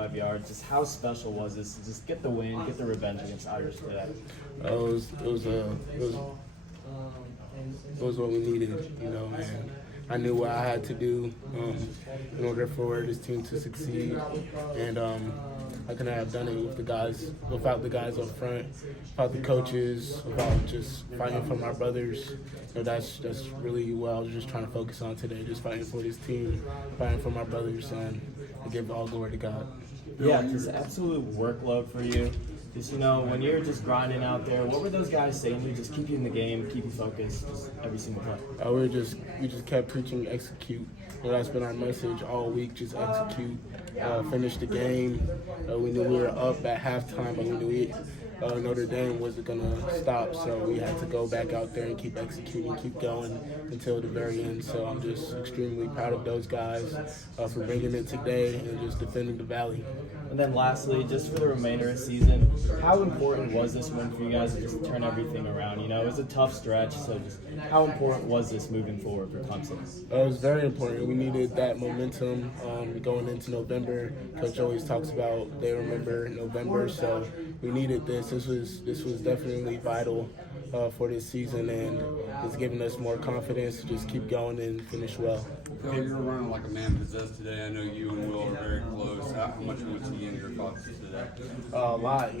75 yards. Just how special was this to just get the win, get the revenge against Irish today? It was what we needed, and I knew what I had to do in order for this team to succeed, and I couldn't have done it without the guys up front, without the coaches, without just fighting for my brothers. That's really what I was just trying to focus on today, just fighting for this team, fighting for my brothers, and give all glory to God. Yeah, just absolute workload for you. Just, when you're just grinding out there, what were those guys saying to you? Just keep you in the game, keep you focused, just every single play. We just kept preaching execute. That's been our message all week, just execute, finish the game. We knew we were up at halftime, but we knew Notre Dame wasn't going to stop, so we had to go back out there and keep executing, keep going until the very end. So I'm just extremely proud of those guys for bringing it today and just defending the Valley. And then lastly, just for the remainder of the season, how important was this win for you guys to just turn everything around? It was a tough stretch, so just how important was this moving forward for Clemson? It was very important. We needed that momentum going into November. Coach always talks about they remember November, so we needed this. This was definitely vital for this season, and it's giving us more confidence to just keep going and finish well. Phil, you're running like a man possessed today. I know you and Will are very close. How much was he in your thoughts today? A lot,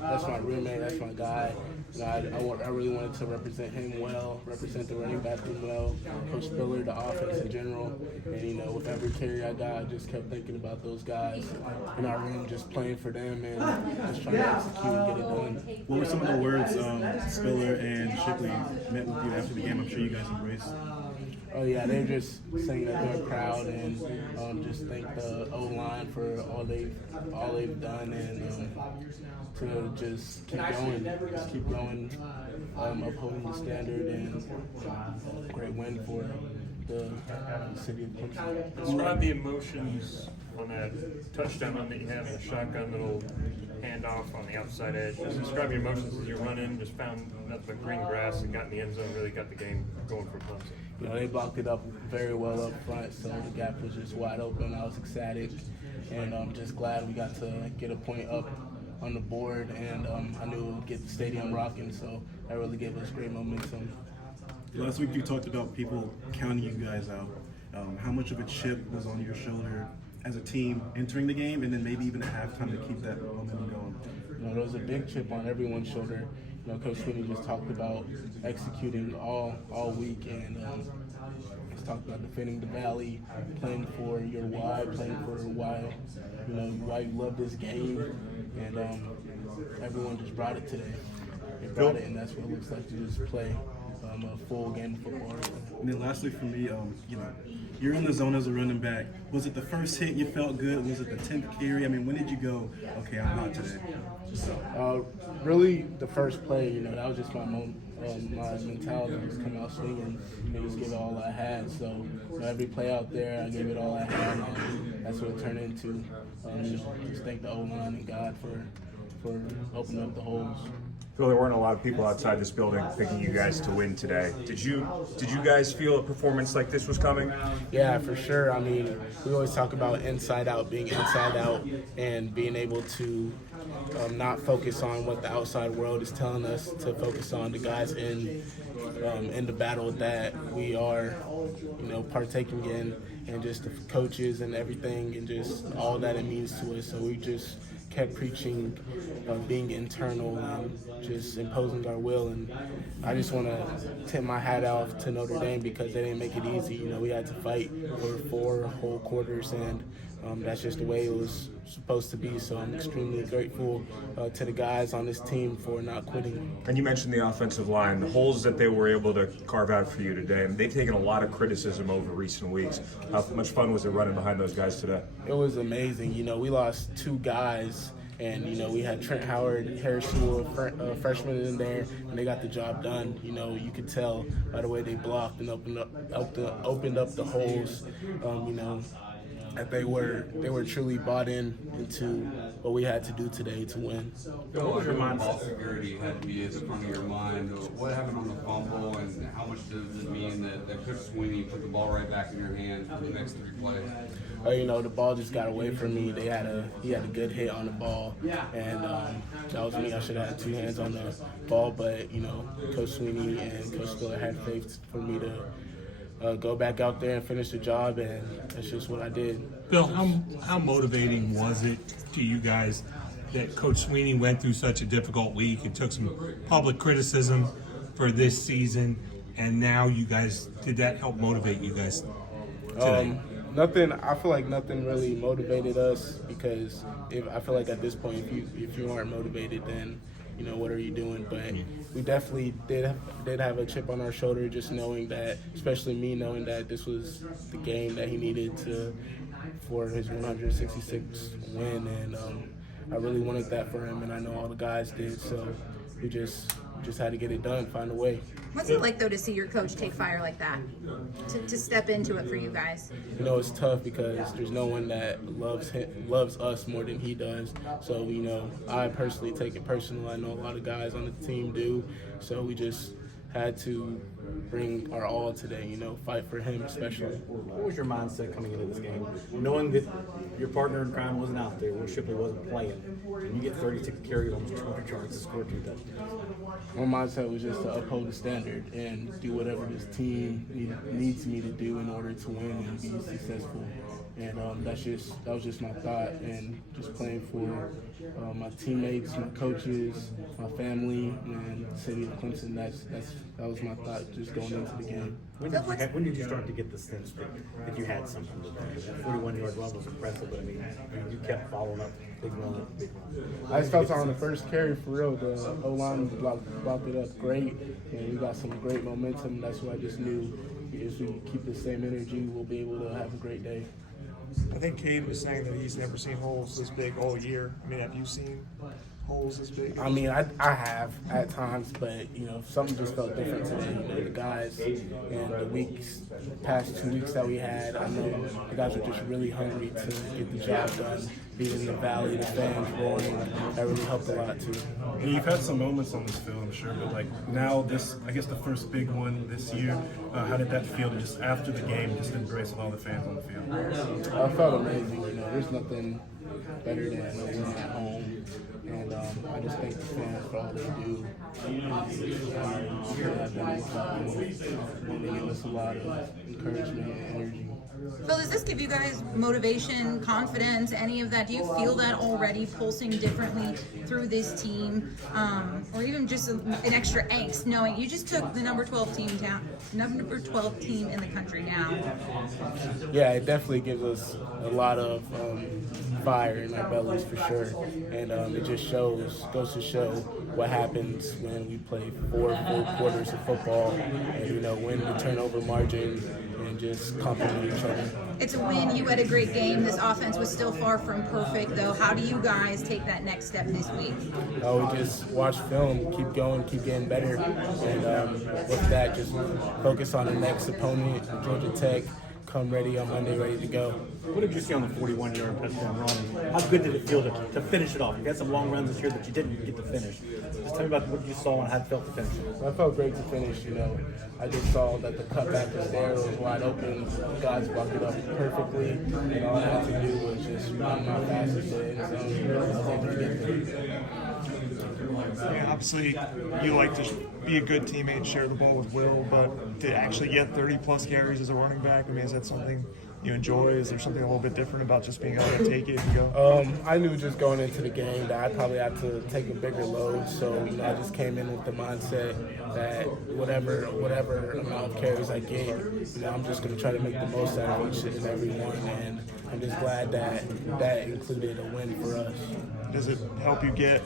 That's my roommate. That's my guy. I really wanted to represent him well, represent the running back room well, Coach Spiller, the offense in general. And, with every carry I got, I just kept thinking about those guys in our room, just playing for them and just trying to execute and get it done. What were some of the words Spiller and Shipley met with you after the game? I'm sure you guys embraced. Oh yeah, they're just saying that they're proud and just thank the O-line for all they've done and to just keep going, upholding the standard, and great win for the city of Clemson. Describe the emotions on that touchdown run that you had in the shotgun little handoff on the outside edge. Just describe your emotions as you run in, just found nothing but green grass and got in the end zone, really got the game going for Clemson. They blocked it up very well up front, so the gap was just wide open. I was ecstatic, and I'm just glad we got to get a point up on the board, and I knew it would get the stadium rocking, so that really gave us great momentum. Last week you talked about people counting you guys out. How much of a chip was on your shoulder as a team entering the game, and then maybe even at halftime to keep that momentum going? There was a big chip on everyone's shoulder. Coach Sweeney just talked about executing all week, and he's talked about defending the Valley, playing for your why, playing for why you love this game, and everyone just brought it today. They brought it, and that's what it looks like to just play a full game of football. And then lastly for me, you're in the zone as a running back. Was it the first hit you felt good? Was it the 10th carry? When did you go, okay, I'm hot today? Really, the first play, that was just my mentality, just come out swinging and just give it all I had. So every play out there, I gave it all I had, and that's what it turned into. Just thank the O-line and God for opening up the holes. Phil, there weren't a lot of people outside this building picking you guys to win today. Did you guys feel a performance like this was coming? Yeah, for sure. We always talk about inside out, being inside out, and being able to not focus on what the outside world is telling us, to focus on the guys in the battle that we are, partaking in, and just the coaches and everything, and just all that it means to us. So we just kept preaching being internal and just imposing our will, and I just want to tip my hat off to Notre Dame because they didn't make it easy. We had to fight for 4 whole quarters, and that's just the way it was supposed to be. So I'm extremely grateful to the guys on this team for not quitting. And you mentioned the offensive line, the holes that they were able to carve out for you today. They've taken a lot of criticism over recent weeks. How much fun was it running behind those guys today? It was amazing. We lost 2 guys, and we had Trent Howard, Harris Sewell, freshman in there, and they got the job done. You could tell by the way they blocked and opened up the holes. That they were truly bought into what we had to do today to win. What was your mind ball security had to be at the front of your mind? What happened on the fumble, and how much does it mean that Coach Sweeney put the ball right back in your hands for the next 3 plays? the ball just got away from me. He had a good hit on the ball, and that was me. I should have had 2 hands on the ball, but Coach Sweeney and Coach Spiller had faith for me to go back out there and finish the job, and that's just what I did. Bill, how motivating was it to you guys that Coach Sweeney went through such a difficult week and took some public criticism for this season, and now you guys, did that help motivate you guys today? I feel like nothing really motivated us, because I feel like at this point, if you aren't motivated, then what are you doing? But we definitely did have a chip on our shoulder, just knowing that, especially me, knowing that this was the game that he needed for his 166th win, and I really wanted that for him, and I know all the guys did. So we just had to get it done, find a way. What's it like, though, to see your coach take fire like that, to step into it for you guys? It's tough because there's no one that loves us more than he does. So, I personally take it personal. I know a lot of guys on the team do. So we just had to bring our all today, fight for him especially. What was your mindset coming into this game? Knowing that your partner in crime wasn't out there, Will Shipley wasn't playing, and you get 36 carries, almost 200 yards to score 2 touchdowns. My mindset was just to uphold the standard and do whatever this team needs me to do in order to win and be successful. And that was just my thought, and just playing for my teammates, my coaches, my family, and the city of Clemson. That was my thought just going into the game. When did you start to get the sense that you had something to do? That 41-yard run was impressive, but you kept following up big run. I just felt on the first carry, for real. The O-line blocked it up great, and we got some great momentum. That's what I just knew. If we keep the same energy, we'll be able to have a great day. I think Cade was saying that he's never seen holes this big all year. Have you seen holes this big? I have at times, but something just felt different today. The guys and the past 2 weeks that we had, I know the guys were just really hungry to get the job done. Being in the valley, the fans roaring, that really helped a lot too. And you've had some moments on this field, I'm sure, but now this, I guess the first big one this year, how did that feel to just after the game, just embrace all the fans on the field? I felt amazing. There's nothing better than winning at home, and I just thank the fans for all they do. They give us a lot of encouragement and energy. Phil, does this give you guys motivation, confidence, any of that? Do you feel that already pulsing differently through this team, or even just an extra angst, knowing you just took the number 12 team in the country down? Yeah, it definitely gives us a lot of fire in our bellies for sure, and it just goes to show what happens when we play 4 full quarters of football, and win the turnover margin and just compliment each other. It's a win. You had a great game. This offense was still far from perfect, though. How do you guys take that next step this week? We just watch film, keep going, keep getting better, and with that, just focus on the next opponent, Georgia Tech. Come ready on Monday, ready to go. What did you see on the 41-yard touchdown run? How good did it feel to finish it off? You had some long runs this year that you didn't get to finish. Just tell me about what you saw and how it felt to finish it. I felt great to finish. I just saw that the cutback was there, it was wide open. The guys blocked it up perfectly, and all I had to do was just run my fastest to the end zone. I was able to get there. Yeah, obviously, you like to be a good teammate and share the ball with Will, but to actually get 30-plus carries as a running back, is that something you enjoy? Is there something a little bit different about just being able to take it and go? I knew just going into the game that I probably had to take a bigger load, so I just came in with the mindset that whatever amount of carries I get, I'm just going to try to make the most out of each and every one, and I'm just glad that included a win for us. Does it help you get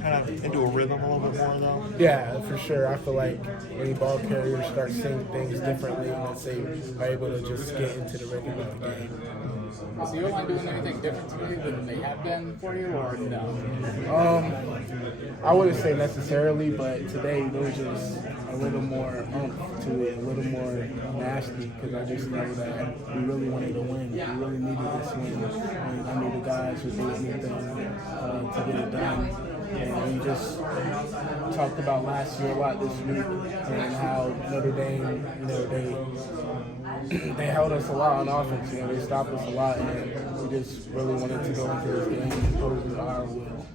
kind of into a rhythm a little bit more, though? Yeah, for sure. I feel like when ball carriers start seeing things differently, and let's say are able to just get into the rhythm of the game. Is the O-line doing anything different today than they have been for you, or no? I wouldn't say necessarily, but today there was just a little more to it, a little more nasty, because I just know that we really wanted to win. We really needed this win. And I knew the guys would do anything to get it done. And we just talked about last year a lot this week, and how Notre Dame, they held us a lot on offense. You know, they stopped us a lot, and we just really wanted to go into this game imposing our will.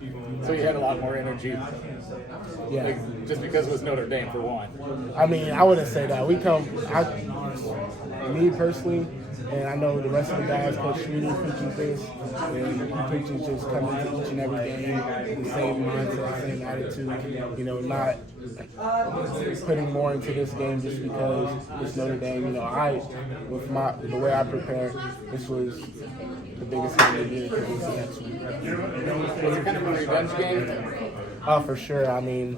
So you had a lot more energy, Yeah. like, just because it was Notre Dame for one. I mean, I wouldn't say that. Me personally, and I know the rest of the guys, Coach Sweeney preaches this, and he preaches just coming to each and every game with the same mindset, same attitude, you know, not putting more into this game just because it's Notre Dame. You know, with the way I prepared, this was the biggest game of the year because it's next week. Was it kind of a revenge game? Oh, for sure. I mean,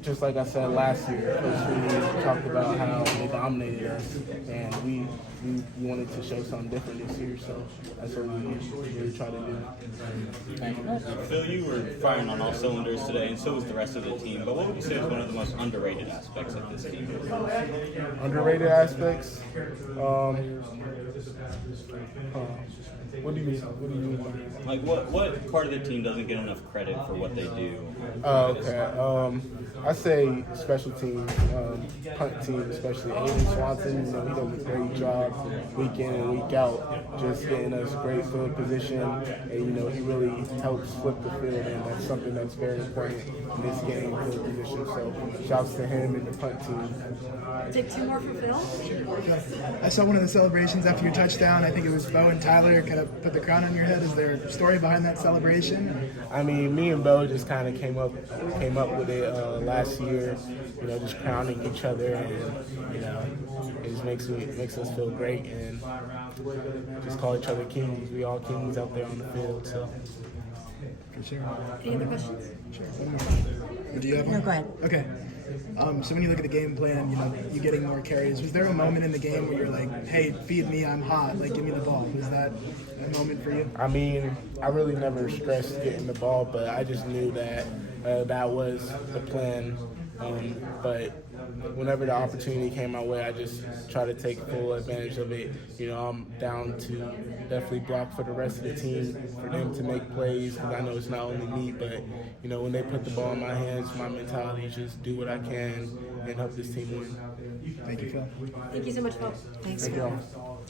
just like I said last year, Coach Sweeney talked about how they dominated us, and we wanted to show something different this year, so that's what we really try to do. Phil, you were firing on all cylinders today, and so was the rest of the team. But what would you say is one of the most underrated aspects of this team? Underrated aspects? What do you mean? Like, what part of the team doesn't get enough credit for what they do? Oh, okay. I say special teams, punt team, especially Aiden Swanson. You know, he does a great job week in and week out, just getting us great field position, and you know, he really helps flip the field, and that's something that's very important in this game, field position. So, shouts to him and the punt team. Take two more for Phil. I saw one of the celebrations after your touchdown. I think it was Bo and Tyler kind of put the crown on your head. Is there a story behind that celebration? I mean, me and Bo just kind of came up with it last year. You know, just crowning each other, and you know, it just makes us feel great, and just call each other kings. We all kings out there on the field. So. For sure. Any other questions? Sure. Do you have one? No, go ahead. Okay. So when you look at the game plan, you know, you getting more carries. Was there a moment in the game where you're like, "Hey, feed me, I'm hot. Like, give me the ball." Was that a moment for you? I mean, I really never stressed getting the ball, but I just knew that that was the plan. But whenever the opportunity came my way, I just try to take full advantage of it. You know, I'm down to definitely block for the rest of the team, for them to make plays, because I know it's not only me, but, you know, when they put the ball in my hands, my mentality is just do what I can and help this team win. Thank you, Phil. Thank you so much, Phil. Thanks. Thank you all.